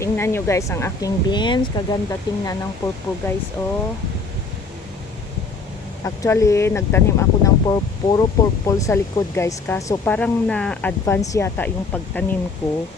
Tingnan nyo guys ang aking beans. Kaganda tingnan ng purple guys. Oh. Actually, nagtanim ako ng puro purple sa likod guys. Kaso parang na-advance yata yung pagtanim ko.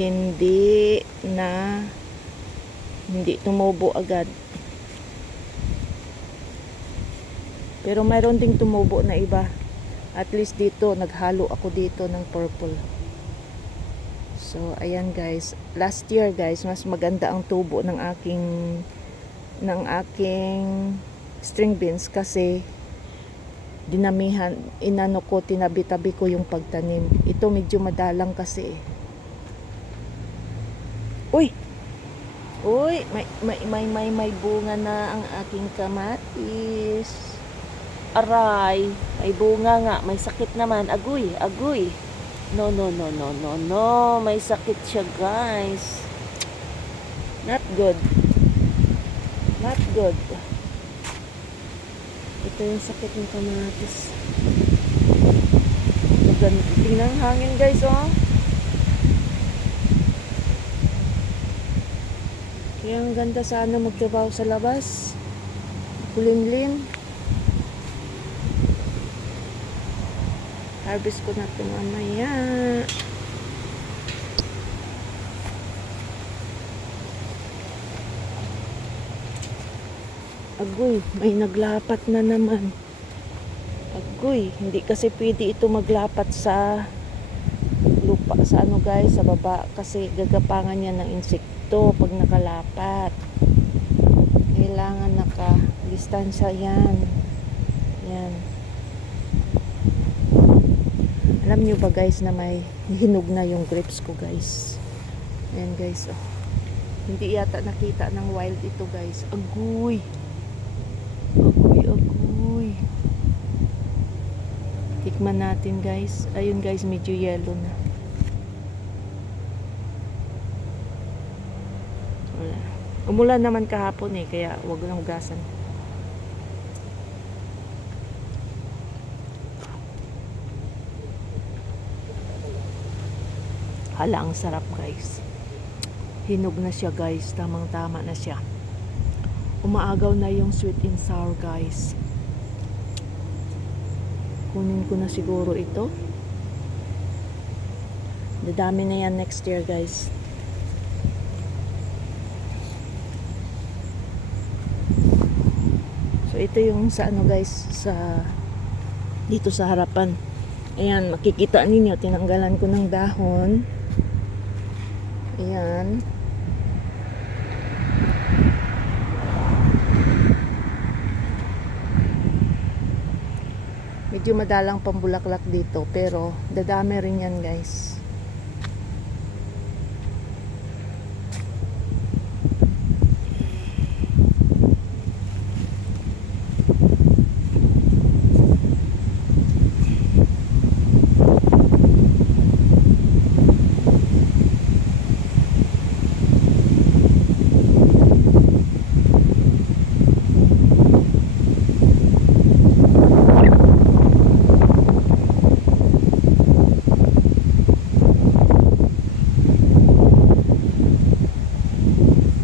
Hindi tumubo agad. Pero mayroon ding tumubo na iba. At least dito, naghalo ako dito ng purple. So, ayan guys. Last year guys, mas maganda ang tubo ng aking string beans kasi dinamihan, tinabi-tabi ko yung pagtanim. Ito medyo madalang kasi. Uy! Uy! May bunga na ang aking kamatis. Aray! May bunga nga. May sakit naman. Agoy! Agoy! No. May sakit siya guys. Not good. Not good. Ito yung sakit ng kamatis. Tingnan hangin guys, oh. Kaya ang ganda sana magtrabaho sa labas. Kulimlim. Harvest ko na ito mamaya. Agoy, may naglapat na naman. Agoy, hindi kasi pwede ito maglapat sa lupa, sa ano guys, sa baba. Kasi gagapangan niya ng insekto pag nakalapat. Kailangan naka-distansya yan. Yan. Alam nyo ba guys na may hinog na yung grapes ko guys. Ayan guys, oh. Hindi yata nakita ng wild ito guys. Agoy. Agoy. Tikman natin guys. Ayun guys, medyo yellow na. Wala. Umulan naman kahapon eh, kaya wag na hugasan. Hala, ang sarap guys. Hinog na siya guys. Tamang tama na siya. Umaagaw na yung sweet and sour guys. Kunin ko na siguro ito. Dadami na yan next year guys. So ito yung sa ano guys, sa dito sa harapan. Ayan, makikita ninyo, tinanggalan ko ng dahon. Ayan. Medyo madalang pambulaklak dito, pero dadami rin yan guys.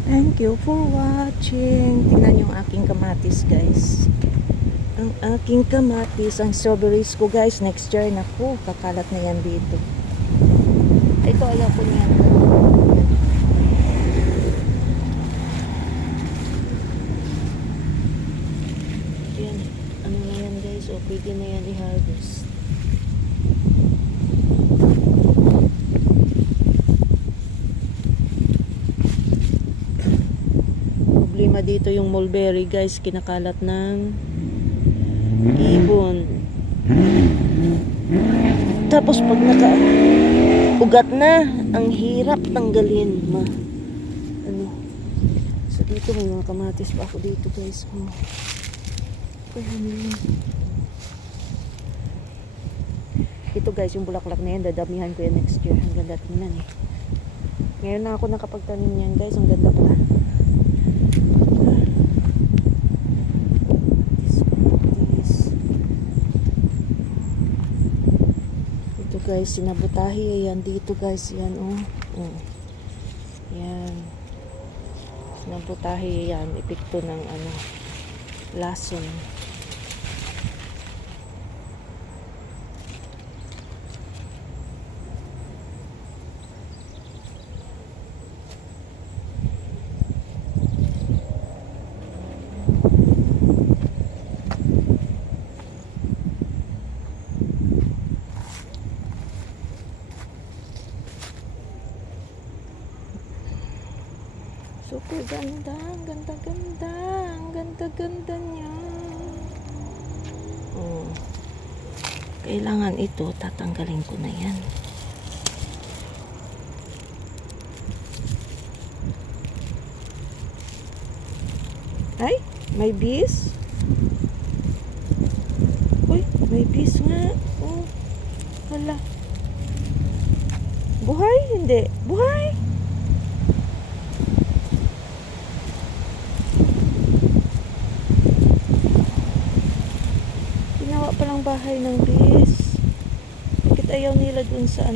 Thank you for watching. Tingnan yung aking kamatis guys. Ang aking kamatis, ang strawberries ko guys, next year na po, kakalat na yan dito. Ito ayaw ko niyan. Yan, ano na yan guys, o pwede na yan i-harvest. Problema dito yung mulberry guys, kinakalat ng ibon. Tapos pag ugat na, ang hirap tanggalin. Ano? So dito may mga kamatis pa ako dito guys. Oh. Kaya ito guys, yung bulaklak na yan, dadamihan ko yan next year. Ang ganda tingnan eh. Ngayon na ako nakapagtanim yan guys, ang ganda pala. Ito guys, sinabutahi yan dito guys, yan oh. Yan. Ng putahe yan. Epekto ng lason. Super ganda, ang ganda-ganda, ang ganda-ganda niya. Oh. Kailangan ito, tatanggalin ko na yan. Ay, may bees. Uy, may bees nga. Oh, hala. Buhay? Hindi. Buhay? Ginawa palang bahay ng bees. Bakit ayaw nila dun sa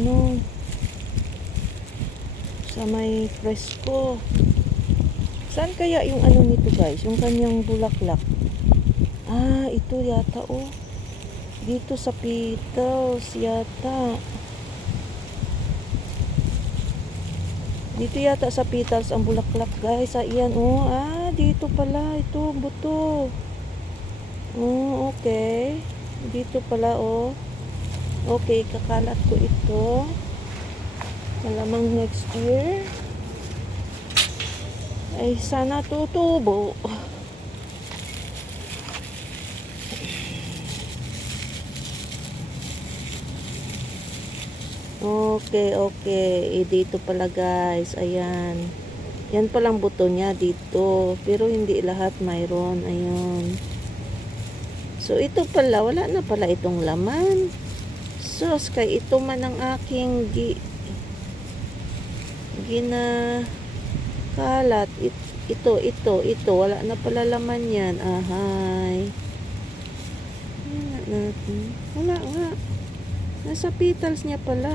sa may presko? Saan kaya yung nito guys? Yung kanyang bulaklak. Ah, ito yata oh. Dito sa petals yata. Dito yata sa petals ang bulaklak guys. Ayan oh. Ah, dito pala. Ito, buto. Oh, okay. Dito pala oh. Okay, kakalat ko ito. Malamang next year. Ay, sana tutubo. Okay, okay. Dito pala guys. Ayan. Yan palang buto niya dito. Pero hindi lahat mayroon. Ayun. So, ito pala. Wala na pala itong laman. Sus, kay ito man ang aking ginakalat. Ito. Wala na pala laman yan. Ahay. Wala natin. Wala nga. Nasa petals niya pala.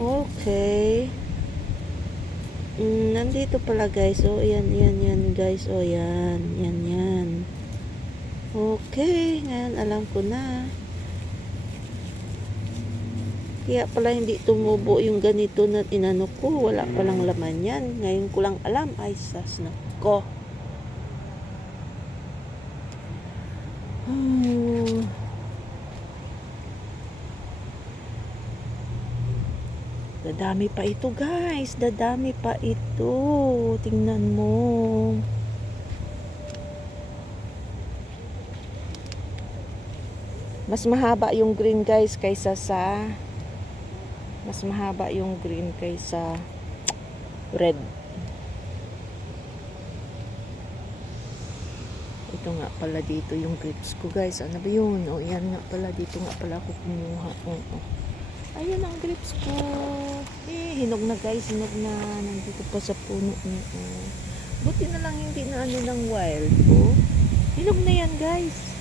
Okay. Nandito pala guys. Oh, yan guys. Oh, yan. Okay. Ngayon alam ko na. Kaya pala hindi tumubo yung ganito na inano ko. Wala palang laman yan. Ngayon ko lang alam. Ay, sas na ko. Dadami pa ito guys. Dadami pa ito. Tingnan mo. Mas mahaba yung green guys kaysa sa red. Ito nga pala dito yung grapes ko guys. Ano ba yun? O yan nga pala. Dito nga pala ako kumuha. Ayun ang grapes ko. Hinog na guys. Hinog na. Nandito pa sa puno niya. Buti na lang hindi na ng wild. Hinog na yan guys.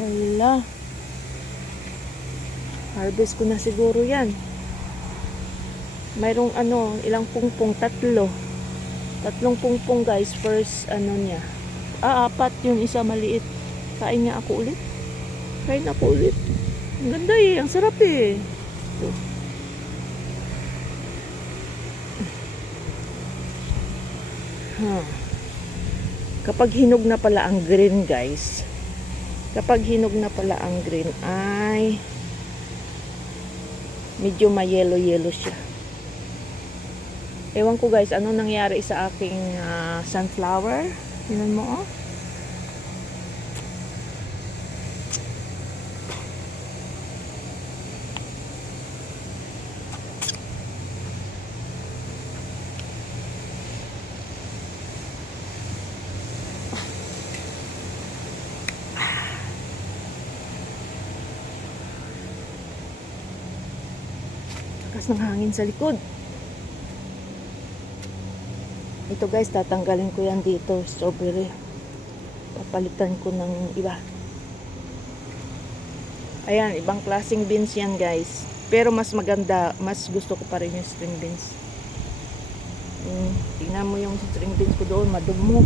Hala. Harvest ko na siguro yan. Mayroong ilang pungpong? 3. 3 pungpong guys. First niya. 4 yung isa maliit. Kain niya ako ulit. Ang ganda ang sarap Ito. Kapag hinog na pala ang green guys. Ay medyo ma-yellow siya. Ewan ko guys, ano nangyari sa aking sunflower. Tingnan mo lakas ng hangin sa likod. Ito guys, tatanggalin ko yan dito, strawberry. Papalitan ko ng iba. Ayan, ibang klaseng beans yan guys. Pero mas maganda, mas gusto ko pa rin yung string beans. Tingnan mo yung string beans ko doon, madamo.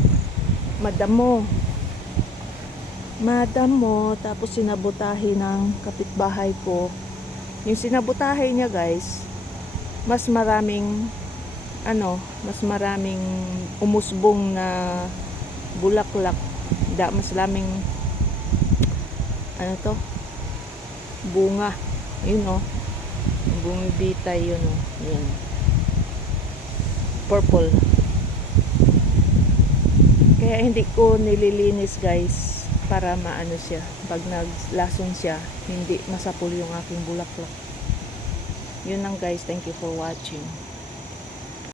Tapos sinabutahe ng kapitbahay ko. Yung sinabutahe niya guys, mas maraming umusbong na bulaklak. Mas maraming bunga. Yun oh. Bumibitay yun oh. Yan. Purple. Kaya hindi ko nililinis guys para maano siya. Pag naglason siya, hindi masapul yung aking bulaklak. Yun lang guys. Thank you for watching.